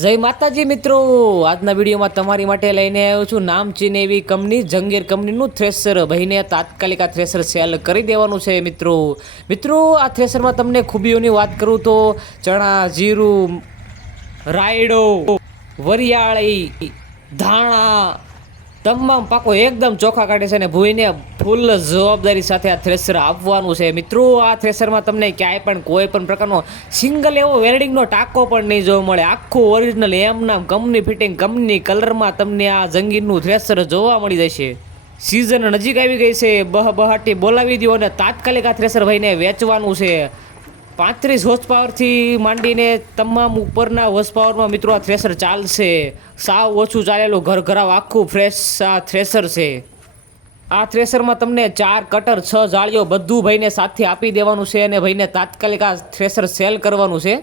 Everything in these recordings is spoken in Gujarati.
જય માતાજી મિત્રો, આજના વિડીયોમાં તમારી માટે લઈને આવ્યો છું નામચીન એવી કંપની જંગીર કંપનીનું થ્રેસર. ભાઈને તાત્કાલિક આ થ્રેસર સેલ કરી દેવાનું છે મિત્રો આ થ્રેસરમાં તમને ખૂબીઓની વાત કરું તો ચણા, જીરું, રાયડો, વરિયાળી, ધાણા તમામ પાકો એકદમ ચોખ્ખા કાઢે છે અને ભૂઈને ફૂલ જવાબદારી સાથે આ થ્રેસર આપવાનું છે મિત્રો. આ થ્રેસરમાં તમને ક્યાંય પણ કોઈ પણ પ્રકારનો સિંગલ એવો વેલ્ડિંગનો ટાંકો પણ નહીં જોવા મળે. આખું ઓરિજિનલ એમના કંપની ફિટિંગ કંપની કલરમાં તમને આ જંગીરનું થ્રેસર જોવા મળી જશે. સિઝન નજીક આવી ગઈ છે, બહાટી બોલાવી દો અને તાત્કાલિક આ થ્રેસર ભાઈને વેચવાનું છે. 35 હોર્સ પાવરથી માંડીને તમામ ઉપરના હોર્સ પાવરમાં મિત્રો આ થ્રેસર ચાલશે. સાવ ઓછું ચાલેલું ઘરઘરાવ આખું ફ્રેશ આ થ્રેસર છે. આ થ્રેસરમાં તમને 4 કટર 6 જાળીઓ બધું ભાઈને સાથે આપી દેવાનું છે અને ભાઈને તાત્કાલિક આ થ્રેસર સેલ કરવાનું છે.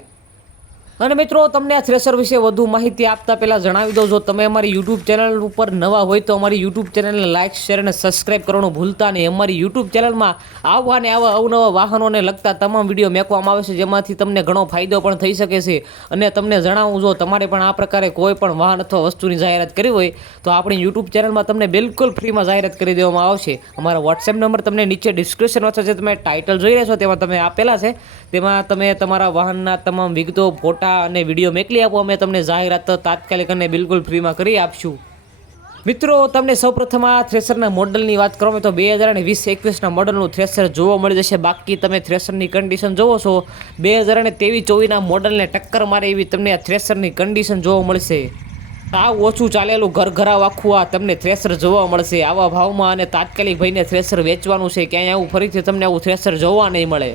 અને મિત્રો તમને આ થ્રેસર વિશે વધુ માહિતી આપતા પહેલાં જણાવી દઉં, જો તમે અમારી યુટ્યુબ ચેનલ ઉપર નવા હોય તો અમારી યુટ્યુબ ચેનલને લાઇક, શેર અને સબસ્ક્રાઈબ કરવાનું ભૂલતા નહીં. અમારી યુટ્યુબ ચેનલમાં આવા ને આવા અવનવા વાહનોને લગતા તમામ વિડીયો મેકવામાં આવે છે, જેમાંથી તમને ઘણો ફાયદો પણ થઈ શકે છે. અને તમને જણાવું, જો તમારે પણ આ પ્રકારે કોઈ પણ વાહન અથવા વસ્તુની જાહેરાત કરવી હોય તો આપણી યુટ્યુબ ચેનલમાં તમને બિલકુલ ફ્રીમાં જાહેરાત કરી દેવામાં આવશે. અમારા વોટ્સએપ નંબર તમને નીચે ડિસ્ક્રિપ્શનમાં છે, જે તમે ટાઇટલ જોઈ રહ્યા છો તેમાં તમે આપેલા છે. તેમાં તમે તમારા વાહનના તમામ વિગતો, ફોટા અને વિડીયો મોકલી આપો. અમે તમને જાહેરાત તાત્કાલિક અને બિલકુલ ફ્રીમાં કરી આપશું. મિત્રો તમને સૌપ્રથમ આ થ્રેસરના મોડલની વાત કરવામાં તો 2020-21ના મોડલનું થ્રેસર જોવા મળી જશે. બાકી તમે થ્રેસરની કન્ડિશન જોવો છો 2023-24ના મોડલને ટક્કર મારે એવી તમને આ થ્રેસરની કન્ડિશન જોવા મળશે. સાવ ઓછું ચાલેલું ઘરઘરાવ આખું આ તમને થ્રેસર જોવા મળશે આવા ભાવમાં. અને તાત્કાલિક ભાઈને થ્રેસર વેચવાનું છે. ક્યાંય આવું ફરીથી તમને આવું થ્રેસર જોવા નહીં મળે.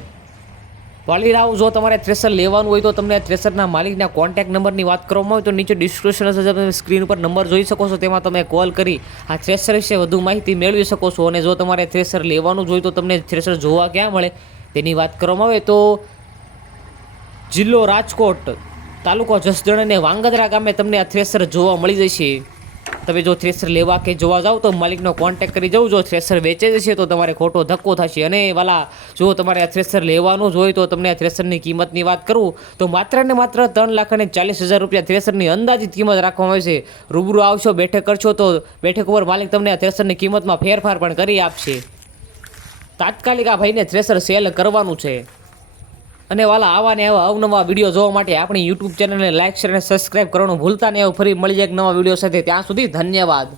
વાલીરાવ, જો તમારે થ્રેસર લેવાનું હોય તો તમને થ્રેસરના માલિકના કોન્ટેક્ટ નંબરની વાત કરવામાં હોય તો નીચે ડિસ્ક્રિપ્શન હશે, તમે સ્ક્રીન ઉપર નંબર જોઈ શકો છો, તેમાં તમે કોલ કરી આ થ્રેસર વિશે વધુ માહિતી મેળવી શકો છો. અને જો તમારે થ્રેસર લેવાનું જ હોય તો તમને થ્રેસર જોવા ક્યાં મળે તેની વાત કરવામાં આવે તો જિલ્લો રાજકોટ, તાલુકો જસદણ અને વાંગદરા ગામે તમને આ થ્રેસર જોવા મળી જશે. તમે જો થ્રેસર લેવા કે જોવા જાઓ તો માલિકનો કોન્ટેક્ટ કરી જવું. જો થ્રેસર વેચે જશે તો તમારે ખોટો ધક્કો થશે. અને વાલા, જો તમારે આ થ્રેસર લેવાનું જ હોય તો તમને આ થ્રેસરની કિંમતની વાત કરું તો માત્ર ને માત્ર 3,40,000 રૂપિયા થ્રેસરની અંદાજિત કિંમત રાખવામાં આવે છે. રૂબરૂ આવશો, બેઠક કરશો તો બેઠક ઉપર માલિક તમને આ થ્રેસરની કિંમતમાં ફેરફાર પણ કરી આપશે. તાત્કાલિક આ ભાઈને થ્રેસર સેલ કરવાનું છે. અને વાલા, આવા ને આવા અવનવા વિડીયો જોવા માટે આપણી યુટ્યુબ ચેનલને લાઇક, શેર અને સબસ્ક્રાઈબ કરવાનું ભૂલતા નહીં. ફરી મળી જાય એક નવા વિડીયો સાથે. ત્યાં સુધી ધન્યવાદ.